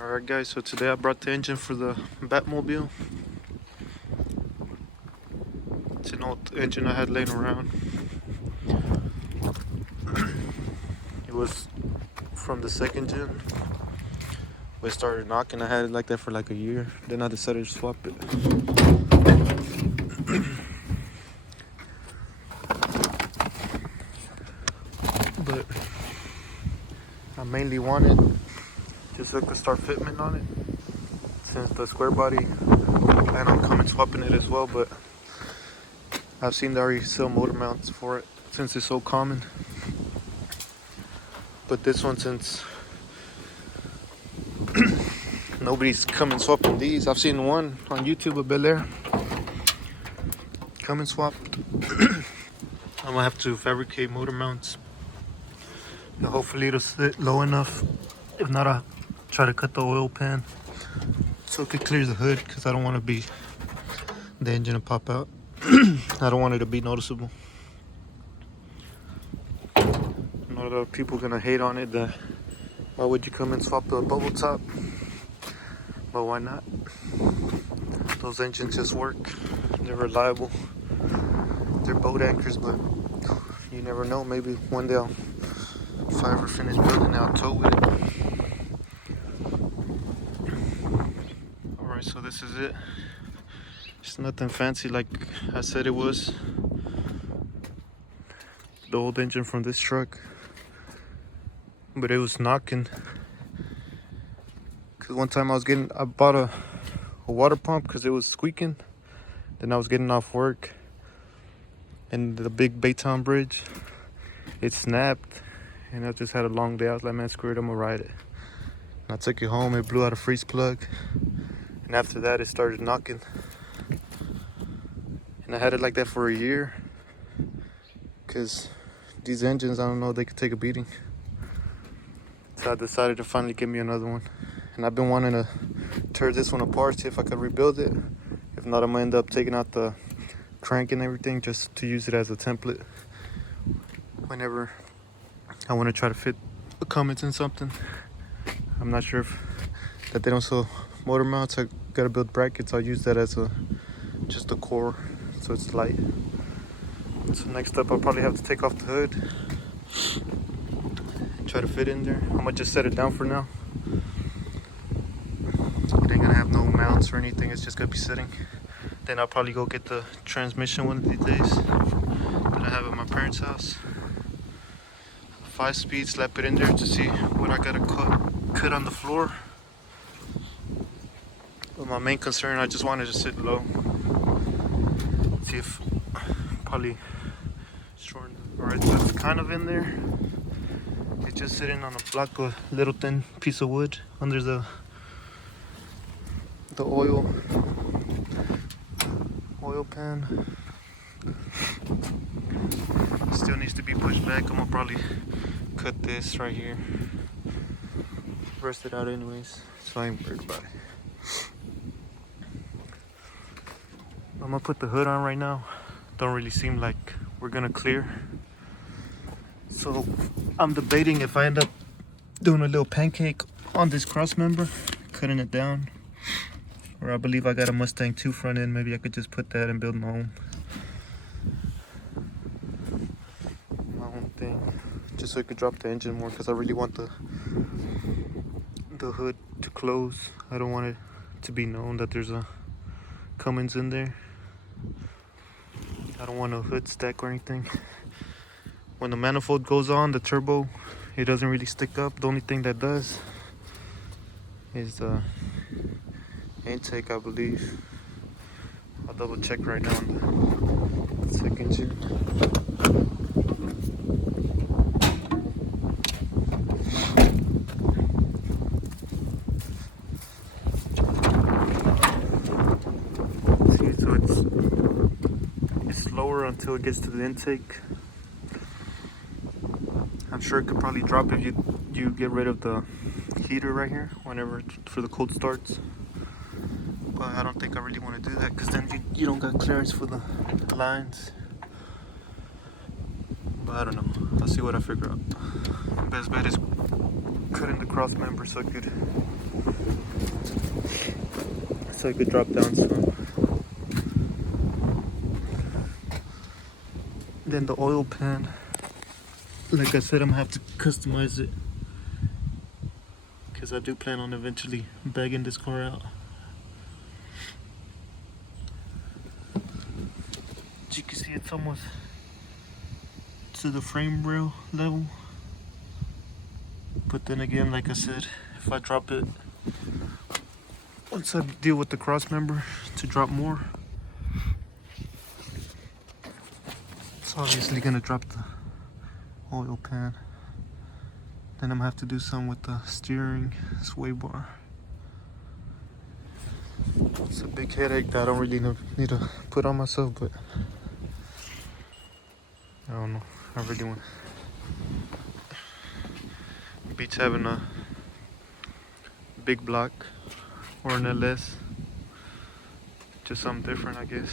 Alright guys, so today I brought the engine for the Batmobile. It's an old engine I had laying around. It was from the second gen. When it started knocking, I had it like that for like a year. Then I decided to swap it. But I mainly wanted just so I could start fitment on it. Since the square body, I plan on coming swapping it as well, but I've seen they already sell motor mounts for it since it's so common. But this one, since nobody's coming swapping these, I've seen one on YouTube, a Bel Air come and swap. I'm gonna have to fabricate motor mounts. And hopefully it'll sit low enough. If not, I'll try to cut the oil pan so it could clear the hood, because I don't want the engine to pop out. I don't want it to be noticeable. I know a lot of people are gonna hate on it that why would you come and swap the bubble top? But why not? Those engines just work. They're reliable. They're boat anchors, but you never know. Maybe one day if I ever finish building it, I'll tow with it. Alright, so this is it. It's nothing fancy like I said it was. The old engine from this truck. But it was knocking. Cause one time I bought a water pump because it was squeaking. Then I was getting off work, and the big Baytown bridge, it snapped, and I just had a long day. I was like, man, screw it, I'm gonna ride it. And I took it home, it blew out a freeze plug, and after that it started knocking. And I had it like that for a year, because these engines, I don't know, they could take a beating. So I decided to finally get me another one. And I've been wanting to tear this one apart, see if I could rebuild it. If not, I'm gonna end up taking out the crank and everything just to use it as a template whenever I want to try to fit a Cummins in something. I'm not sure if that they don't sell motor mounts. I gotta build brackets. I'll use that as just a core so it's light. So next up, I'll probably have to take off the hood and try to fit in there. I'm gonna just set it down for now. It ain't gonna have no mounts or anything, it's just gonna be sitting. Then I'll probably go get the transmission one of these days that I have at my parents' house. 5-speed, slap it in there to see what I gotta cut on the floor. But my main concern, I just wanted to sit low. See if probably shorten. Alright, so it's kind of in there. It's just sitting on a block of little thin piece of wood under the oil pan. Still needs to be pushed back. I'm gonna probably cut this right here, rust it out anyways, so I ain't worried about it. I'm gonna put the hood on right now. Don't really seem like we're gonna clear, so I'm debating if I end up doing a little pancake on this cross member, cutting it down. Or I believe I got a Mustang 2 front end. Maybe I could just put that and build my own thing, just so I could drop the engine more, because I really want the hood to close. I don't want it to be known that there's a Cummins in there. I don't want a hood stack or anything. When the manifold goes on, the turbo, it doesn't really stick up. The only thing that does is the intake, I believe. I'll double check right now on the second gen. See, so it's lower until it gets to the intake. I'm sure it could probably drop if you get rid of the heater right here whenever for the cold starts. But I don't think I really want to do that, because then you don't got clearance for the lines. But I don't know. I'll see what I figure out. Best bet is cut in the cross member so it could drop down some. Then the oil pan, like I said, I'm gonna have to customize it because I do plan on eventually bagging this car out. As you can see, it's almost to the frame rail level, but then again, like I said, if I drop it, once I deal with the cross member to drop more, it's obviously gonna drop the oil pan. Then I'm gonna have to do some with the steering sway bar. It's a big headache that I don't really need to put on myself, but I don't know. I really want. Beats having a big block or an LS. Just something different, I guess.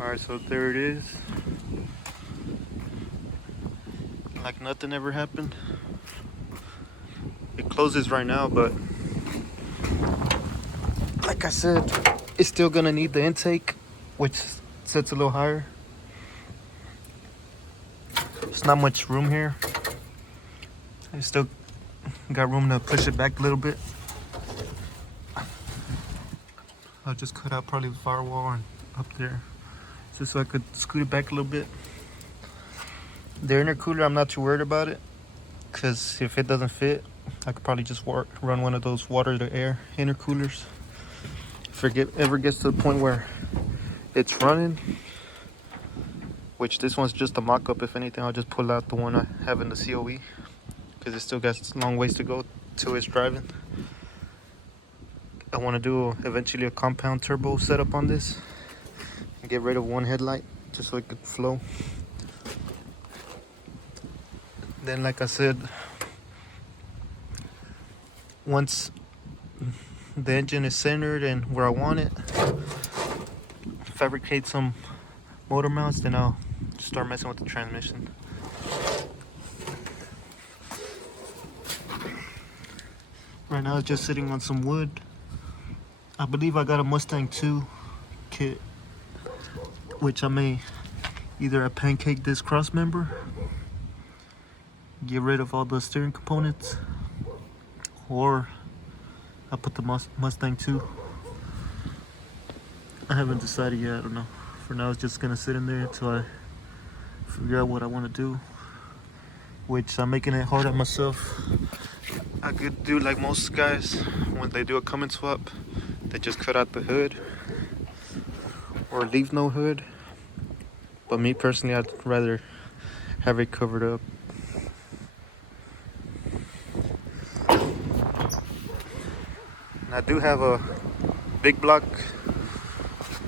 Alright, so there it is. Like nothing ever happened. It closes right now, but like I said, it's still gonna need the intake, which sits a little higher. There's not much room here. I still got room to push it back a little bit. I'll just cut out probably the firewall and up there, just so I could scoot it back a little bit. The intercooler, I'm not too worried about it, because if it doesn't fit, I could probably just run one of those water to air intercoolers. If it ever gets to the point where it's running, which this one's just a mock-up, if anything, I'll just pull out the one I have in the COE, because it still got a long ways to go till it's driving. I want to do eventually a compound turbo setup on this and get rid of one headlight just so it could flow. Then, like I said, once the engine is centered and where I want it, fabricate some motor mounts, then I'll start messing with the transmission. Right now it's just sitting on some wood. I believe I got a Mustang 2 kit, which I may either pancake this cross member, get rid of all the steering components, or I put the Mustang 2. I haven't decided yet, I don't know. For now it's just gonna sit in there until I figure out what I want to do, which I'm making it hard on myself. I could do like most guys when they do a Cummins swap, they just cut out the hood or leave no hood, but me personally, I'd rather have it covered up. And I do have a big block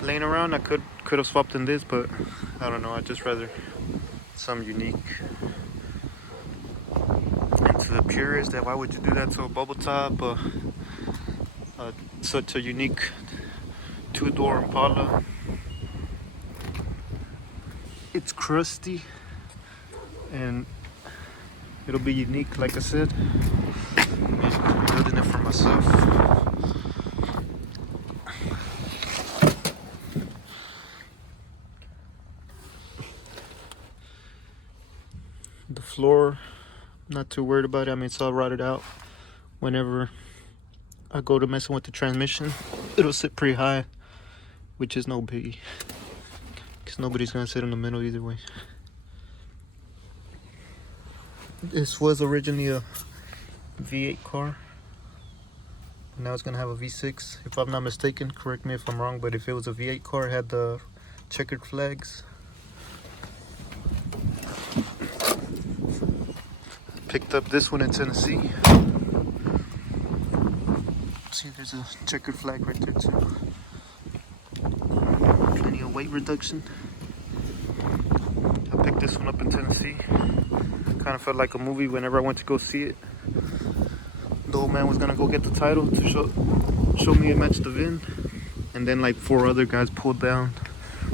laying around. I could have swapped in this, but I don't know, I'd just rather some unique. And to the purist, that why would you do that to a bubble top, such a unique two-door Impala? It's crusty and it'll be unique, like I said. I'm building it for myself. The floor, not too worried about it. I mean, it's all rotted out. Whenever I go to messing with the transmission, it'll sit pretty high, which is no biggie, because nobody's gonna sit in the middle either way. This was originally a V8 car. Now it's gonna have a V6, if I'm not mistaken. Correct me if I'm wrong, but if it was a V8 car, it had the checkered flags. Picked up this one in Tennessee. See, there's a checkered flag right there too. Plenty of weight reduction. I picked this one up in Tennessee. Kind of felt like a movie whenever I went to go see it. The old man was gonna go get the title to show me it matched the VIN, and then like 4 other guys pulled down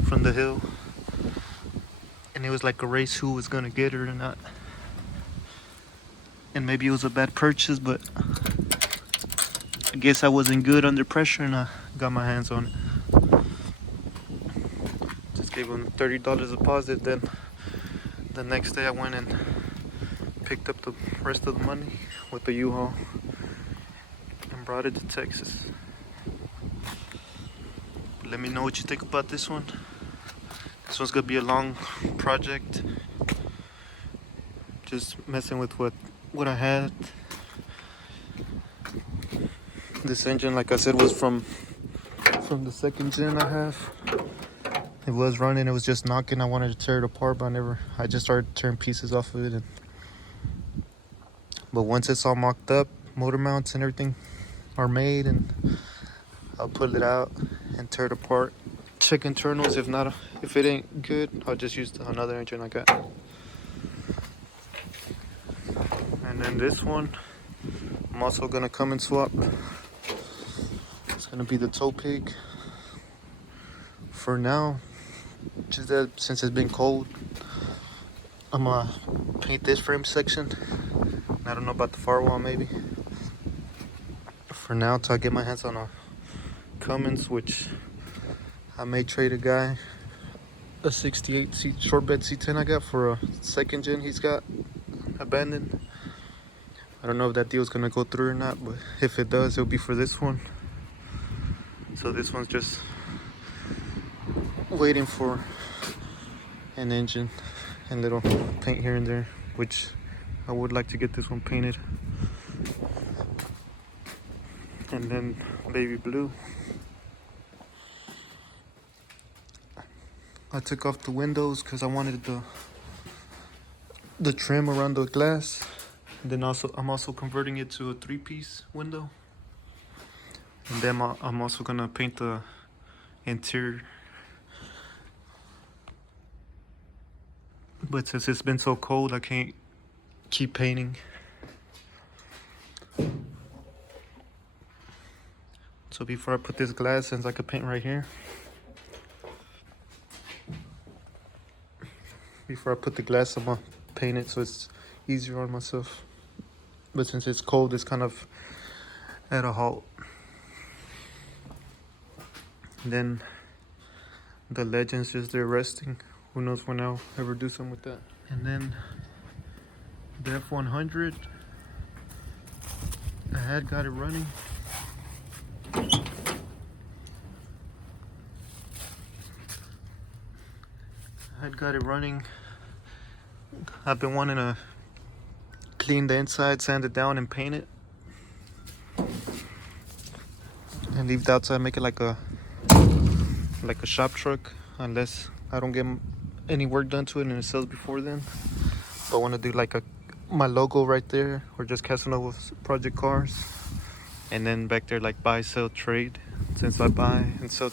from the hill, and it was like a race who was gonna get her or not. and maybe it was a bad purchase, but I guess I wasn't good under pressure and I got my hands on it. Just gave him $30 deposit. Then the next day I went and picked up the rest of the money with the U-Haul and brought it to Texas. Let me know what you think about this one. This one's gonna be a long project. Just messing with what I had. This engine, like I said, was from the second gen I have. It was running, it was just knocking. I wanted to tear it apart, but I just started tearing pieces off of it. But once it's all mocked up, motor mounts and everything are made, and I'll pull it out and tear it apart. Check internals. If it ain't good, I'll just use another engine I got. And then this one, I'm also gonna come and swap. It's gonna be the tow pig for now. Just that since it's been cold, I'm gonna paint this frame section. I don't know about the firewall, maybe. For now, till I get my hands on a Cummins, which I may trade a guy a 68 seat short bed C10 I got for a second gen he's got abandoned. I don't know if that deal's gonna go through or not, but if it does, it'll be for this one. So this one's just waiting for an engine and little paint here and there, which I would like to get this one painted. And then baby blue, I took off the windows because I wanted the trim around the glass. And then I'm also converting it to a 3-piece window. And then I'm also gonna paint the interior. But since it's been so cold, I can't keep painting. So before I put this glass, since I could paint right here, before I put the glass, I'm gonna paint it so it's easier on myself. But since it's cold, it's kind of at a halt. And then the Legend's just there resting. Who knows when I'll ever do something with that. And then the F100, I had got it running. I've been wanting to clean the inside, sand it down, and paint it, and leave the outside, make it like a shop truck, unless I don't get any work done to it and it sells before then. So I want to do like my logo right there, or just Casanova's Project Cars, and then back there like buy, sell, trade, since I buy and sell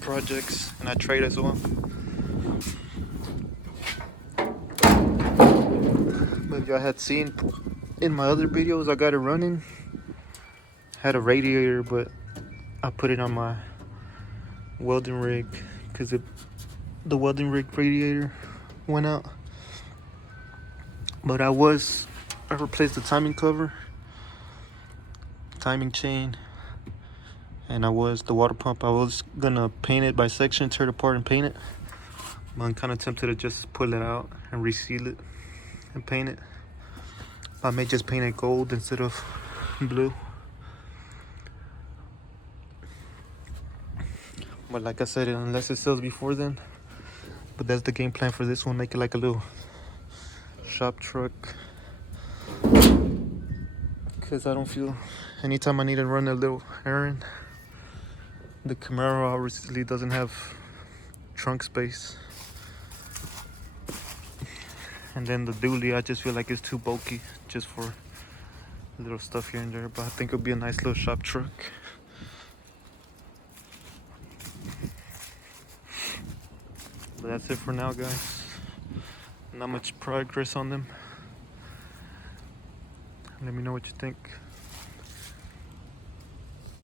projects and I trade as well. But y'all had seen in my other videos, I got it running. Had a radiator, but I put it on my welding rig because the welding rig radiator went out. But I replaced the timing cover, timing chain, and the water pump. I was gonna paint it by section, tear it apart and paint it. But I'm kind of tempted to just pull it out and reseal it and paint it. I may just paint it gold instead of blue. But like I said, unless it sells before then. But that's the game plan for this one. Make it like a little shop truck. Because I don't feel, anytime I need to run a little errand, the Camaro obviously doesn't have trunk space. And then the dually, I just feel like it's too bulky just for little stuff here and there. But I think it'll be a nice little shop truck. But that's it for now, guys. Not much progress on them. Let me know what you think.